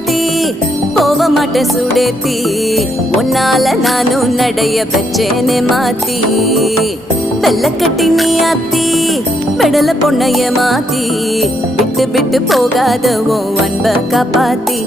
சுத்தி போக மாட்டேன் சுடேத்தி உன்னால நானும் நடைய பெச்சேனே மாத்தி வெள்ளக்கட்டி நீ ஆத்தி பெடல பொண்ணைய மாத்தி விட்டு விட்டு போகாத உன் அன்ப காப்பாத்தி